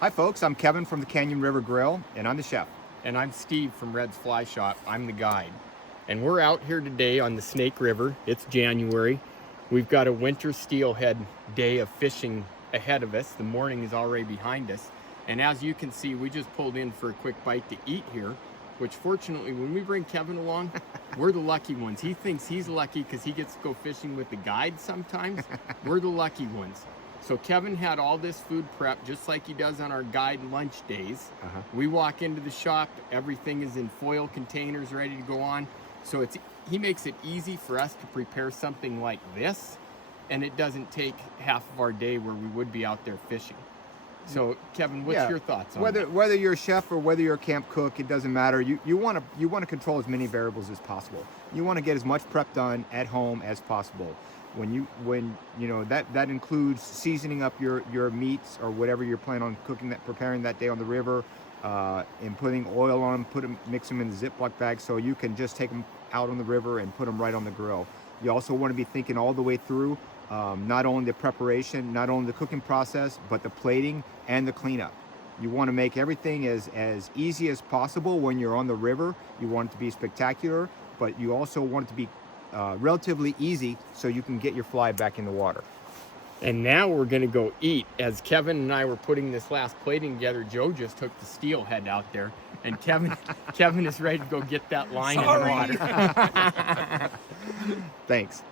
Hi folks, I'm Kevin from the Canyon River Grill, and I'm the chef. And I'm Steve from Red's Fly Shop. I'm the guide. And we're out here today on the Snake River. It's January. We've got a winter steelhead day of fishing ahead of us. The morning is already behind us. And as you can see, we just pulled in for a quick bite to eat here, which fortunately, when we bring Kevin along, we're the lucky ones. He thinks he's lucky because he gets to go fishing with the guide sometimes. We're the lucky ones. So Kevin had all this food prep just like he does on our guide lunch days. We walk into the shop, everything is in foil containers ready to go on. So he makes it easy for us to prepare something like this, and it doesn't take half of our day where we would be out there fishing. So Kevin, what's your thoughts on that? Whether you're a chef or whether you're a camp cook, it doesn't matter. You want to control as many variables as possible. You want to get as much prep done at home as possible. When you know that includes seasoning up your meats or whatever you're planning on preparing that day on the river, and putting oil on them, mix them in the Ziploc bag so you can just take them out on the river and put them right on the grill. You also want to be thinking all the way through, not only the preparation, not only the cooking process, but the plating and the cleanup. You want to make everything as easy as possible when you're on the river. You want it to be spectacular, but you also want it to be relatively easy so you can get your fly back in the water. And now we're gonna go eat. As Kevin and I were putting this last plating together, Joe just took the steelhead out there, and Kevin is ready to go get that line in the water. Thanks.